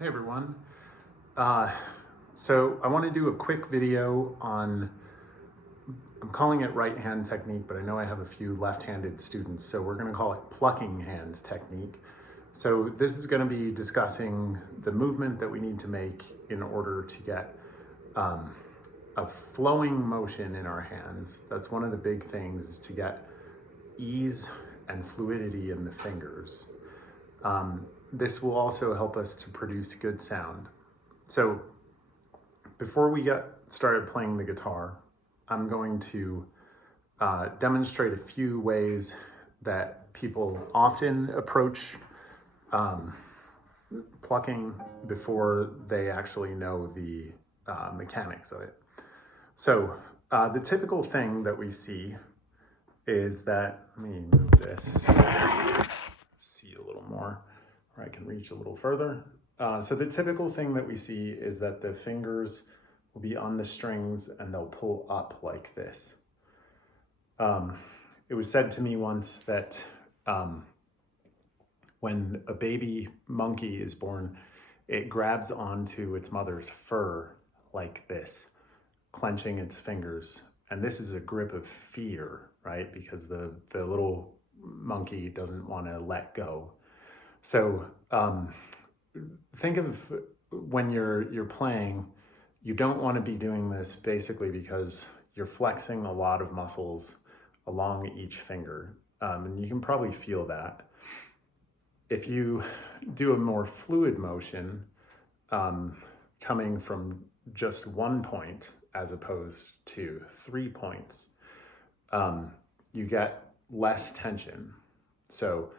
Hey everyone. So I want to do a quick video on, I'm calling it right hand technique, but I know I have a few left-handed students, so we're going to call it plucking hand technique. So this is going to be discussing the movement that we need to make in order to get a flowing motion in our hands. That's one of the big things, is to get ease and fluidity in the fingers. This will also help us to produce good sound. So before we get started playing the guitar, I'm going to demonstrate a few ways that people often approach plucking before they actually know the mechanics of it. So the typical thing that we see is that, let me move this, see a little more, where I can reach a little further. So the typical thing that we see is that the fingers will be on the strings and they'll pull up like this. It was said to me once that when a baby monkey is born, it grabs onto its mother's fur like this, clenching its fingers. And this is a grip of fear, right? Because the little monkey doesn't want to let go. So think of when you're playing, you don't want to be doing this basically because you're flexing a lot of muscles along each finger. And you can probably feel that. If you do a more fluid motion, coming from just one point as opposed to 3 points, you get less tension. So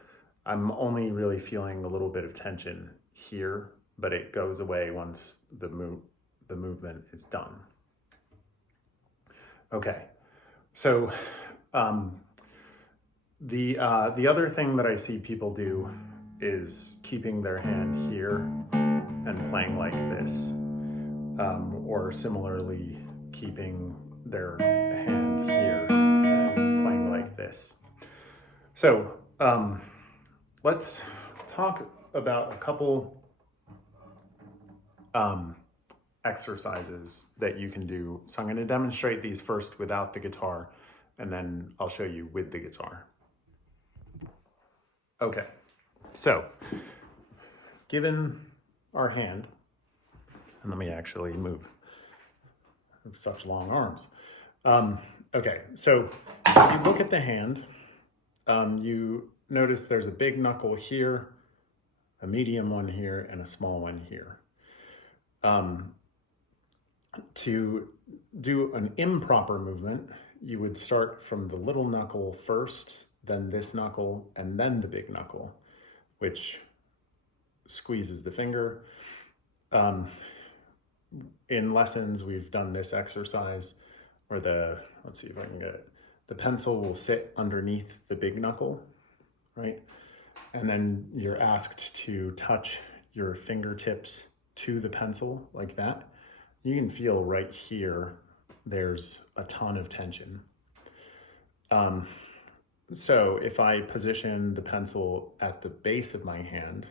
I'm only really feeling a little bit of tension here, but it goes away once the movement is done. Okay, so the other thing that I see people do is keeping their hand here and playing like this, or similarly keeping their hand here and playing like this. So let's talk about a couple exercises that you can do. So I'm going to demonstrate these first without the guitar, and then I'll show you with the guitar. Okay, so given our hand, and let me actually move, I have such long arms. Okay, so if you look at the hand, you notice there's a big knuckle here, a medium one here, and a small one here. To do an improper movement, you would start from the little knuckle first, then this knuckle, and then the big knuckle, which squeezes the finger. In lessons, we've done this exercise where let's see if I can get it. The pencil will sit underneath the big knuckle, right? And then you're asked to touch your fingertips to the pencil like that. You can feel right here, there's a ton of tension. So if I position the pencil at the base of my hand,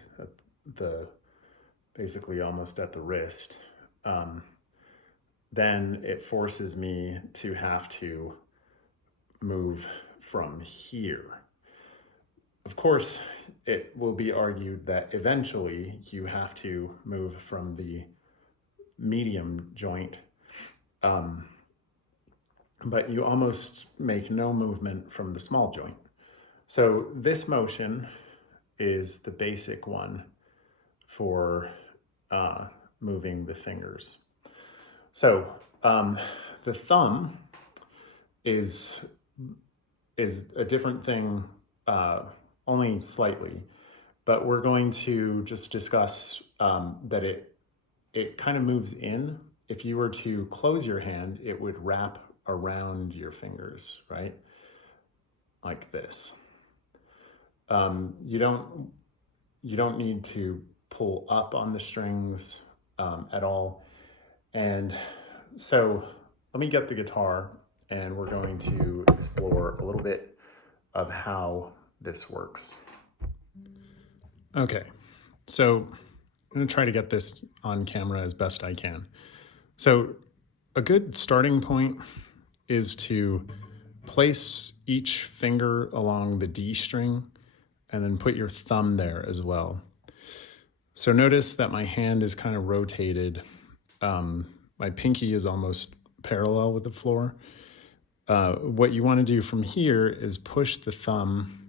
basically almost at the wrist, then it forces me to have to move from here. Of course, it will be argued that eventually you have to move from the medium joint, but you almost make no movement from the small joint. So this motion is the basic one for moving the fingers. So the thumb is a different thing, only slightly, but we're going to just discuss that it kind of moves in. If you were to close your hand, it would wrap around your fingers, right? Like this. You don't need to pull up on the strings at all. And so let me get the guitar and we're going to explore a little bit of how this works. Okay, so I'm going to try to get this on camera as best I can. So a good starting point is to place each finger along the D string and then put your thumb there as well. So notice that my hand is kind of rotated. My pinky is almost parallel with the floor. What you want to do from here is push the thumb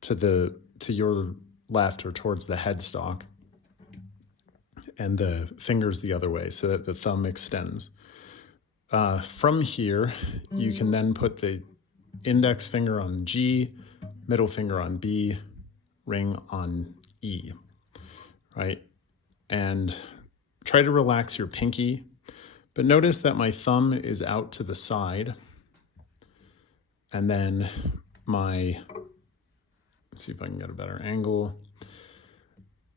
to your left or towards the headstock, and the fingers the other way so that the thumb extends. From here, you can then put the index finger on G, middle finger on B, ring on E, right? And try to relax your pinky, but notice that my thumb is out to the side, and then let's see if I can get a better angle.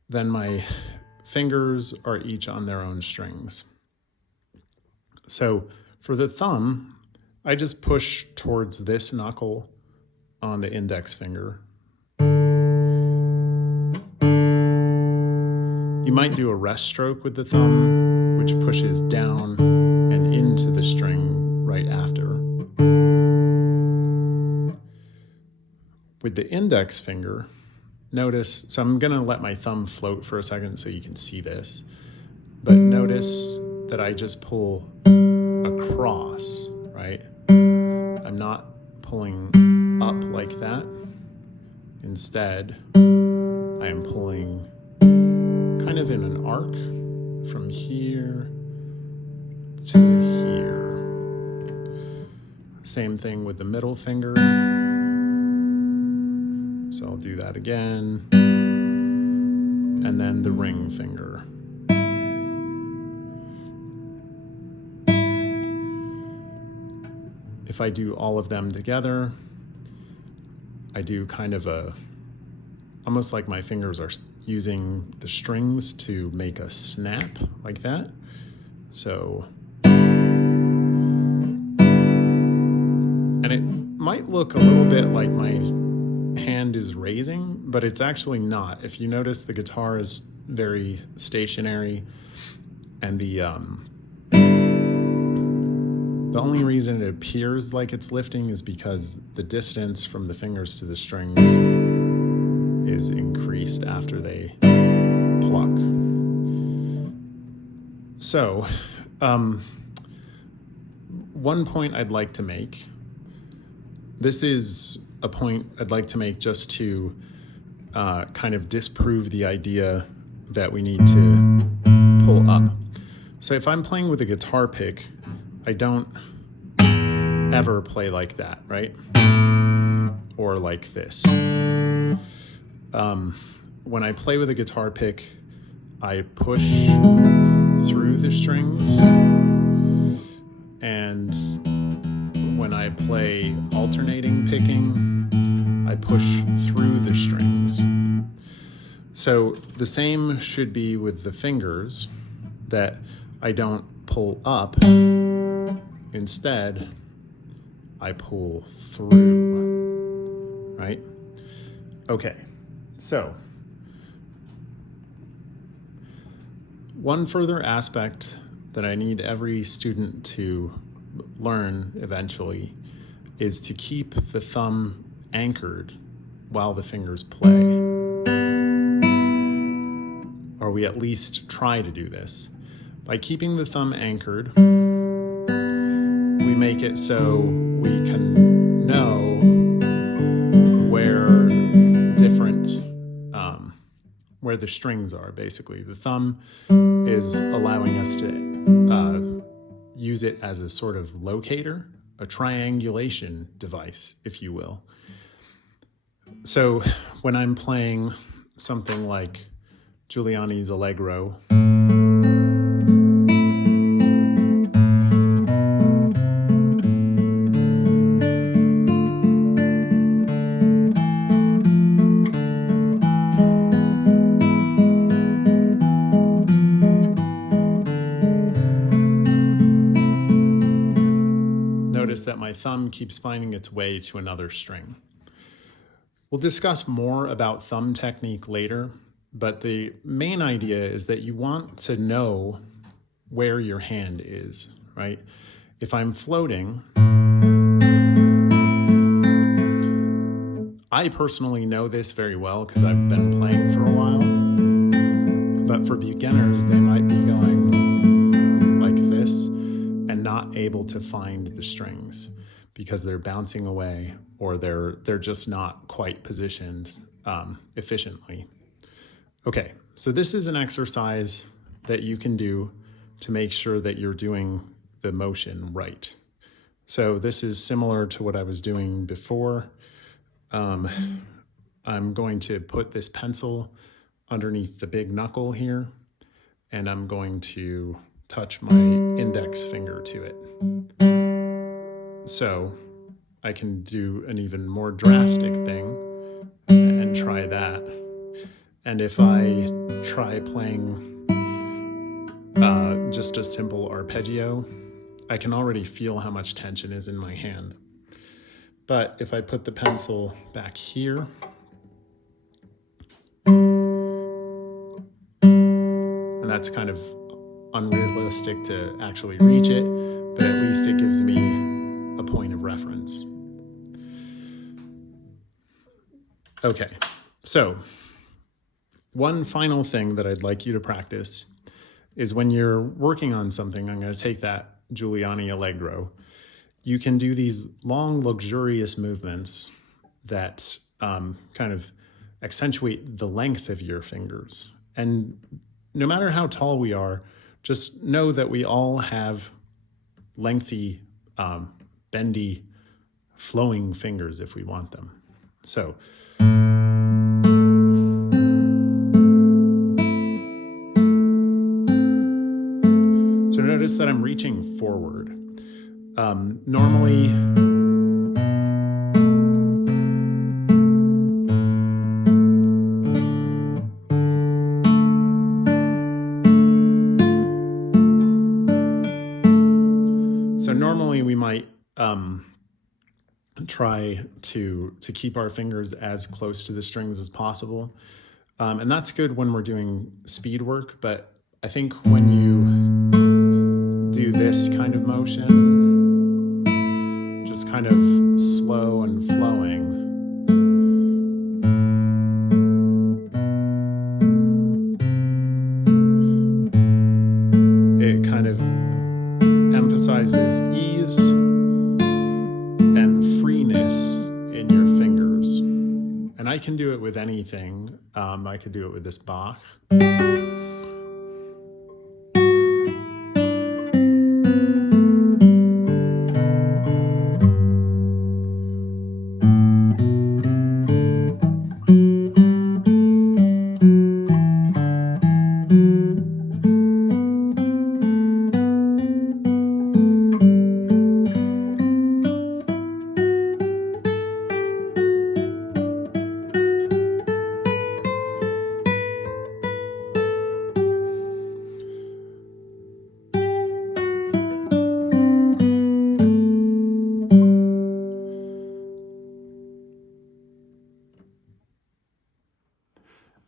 Then my fingers are each on their own strings. So for the thumb, I just push towards this knuckle on the index finger. You might do a rest stroke with the thumb, which pushes down and into the string right after. With the index finger, notice, so I'm gonna let my thumb float for a second so you can see this, but notice that I just pull across, right? I'm not pulling up like that. Instead, I am pulling kind of in an arc from here to here. Same thing with the middle finger. So I'll do that again. And then the ring finger. If I do all of them together, I do kind of almost like my fingers are using the strings to make a snap like that. So, and it might look a little bit like my hand is raising, but it's actually not. If you notice, the guitar is very stationary, and the only reason it appears like it's lifting is because the distance from the fingers to the strings is increased after they pluck. So, one point I'd like to make, this is a point I'd like to make just to kind of disprove the idea that we need to pull up. So if I'm playing with a guitar pick, I don't ever play like that, right? Or like this. When I play with a guitar pick, I push through the strings, and when I play alternating picking, I push through the strings. So the same should be with the fingers, that I don't pull up. Instead, I pull through, right? Okay, so one further aspect that I need every student to learn eventually is to keep the thumb anchored while the fingers play. Or we at least try to do this. By keeping the thumb anchored, we make it so we can know where the strings are, basically. The thumb is allowing us to use it as a sort of locator, a triangulation device, if you will. So when I'm playing something like Giuliani's Allegro, notice that my thumb keeps finding its way to another string. We'll discuss more about thumb technique later, But the main idea is that you want to know where your hand is, right? If I'm floating, I personally know this very well because I've been playing for a while. But for beginners, they might be going like this and not able to find the strings because they're bouncing away or they're just not quite positioned efficiently. Okay, so this is an exercise that you can do to make sure that you're doing the motion right. So this is similar to what I was doing before. I'm going to put this pencil underneath the big knuckle here, and I'm going to touch my index finger to it. So I can do an even more drastic thing and try that. And if I try playing just a simple arpeggio, I can already feel how much tension is in my hand. But if I put the pencil back here, and that's kind of unrealistic to actually reach it, but at least it gives me a point of reference. Okay, so one final thing that I'd like you to practice is when you're working on something, I'm going to take that Giuliani Allegro, you can do these long, luxurious movements that kind of accentuate the length of your fingers. And no matter how tall we are, just know that we all have lengthy, bendy, flowing fingers if we want them. So notice that I'm reaching forward. Normally, we might try to keep our fingers as close to the strings as possible. And that's good when we're doing speed work, but I think when you do this kind of motion, just kind of slow and flowing, it kind of emphasizes ease and freeness in your fingers. And I can do it with anything. I could do it with this Bach.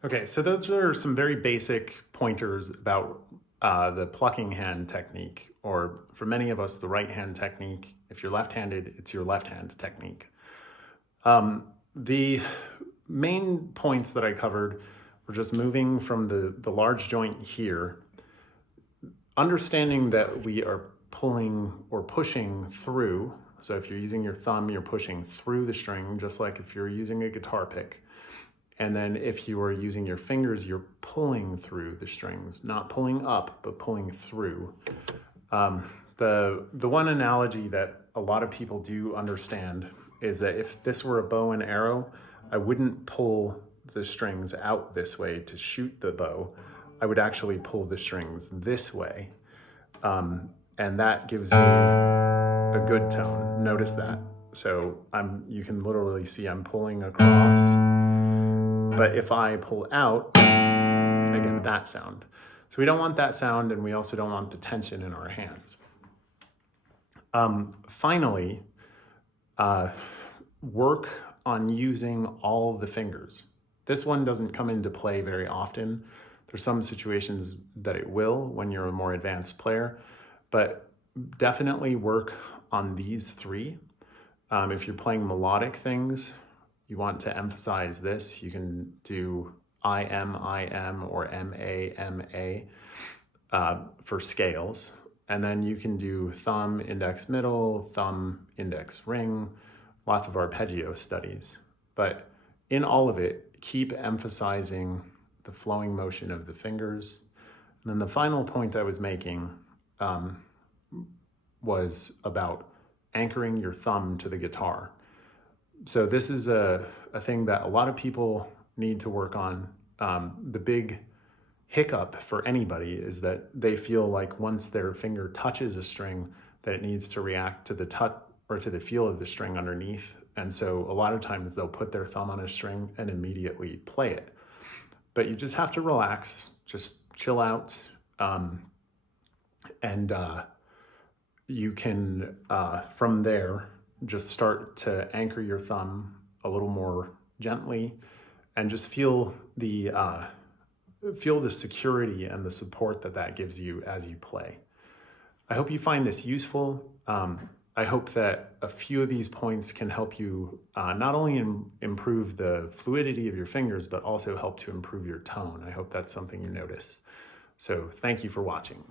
Okay, so those are some very basic pointers about the plucking hand technique, or for many of us, the right hand technique. If you're left-handed, it's your left hand technique. The main points that I covered were just moving from the large joint here, understanding that we are pulling or pushing through. So if you're using your thumb, you're pushing through the string, just like if you're using a guitar pick. And then if you are using your fingers, you're pulling through the strings, not pulling up, but pulling through. The one analogy that a lot of people do understand is that if this were a bow and arrow, I wouldn't pull the strings out this way to shoot the bow. I would actually pull the strings this way. And that gives me a good tone. Notice that. So you can literally see I'm pulling across. But if I pull out, I get that sound. So we don't want that sound, and we also don't want the tension in our hands. Finally, work on using all the fingers. This one doesn't come into play very often. There's some situations that it will when you're a more advanced player, but definitely work on these three. If you're playing melodic things, you want to emphasize this. You can do IM, or MA for scales. And then you can do thumb, index, middle, thumb, index, ring, lots of arpeggio studies. But in all of it, keep emphasizing the flowing motion of the fingers. And then the final point I was making was about anchoring your thumb to the guitar. So this is a thing that a lot of people need to work on. The big hiccup for anybody is that they feel like once their finger touches a string that it needs to react to the touch or to the feel of the string underneath. And so a lot of times they'll put their thumb on a string and immediately play it. But you just have to relax, just chill out. You can, from there, just start to anchor your thumb a little more gently and just feel the security and the support that gives you as you play. I hope you find this useful. I hope that a few of these points can help you not only improve the fluidity of your fingers, but also help to improve your tone. I hope that's something you notice. So thank you for watching.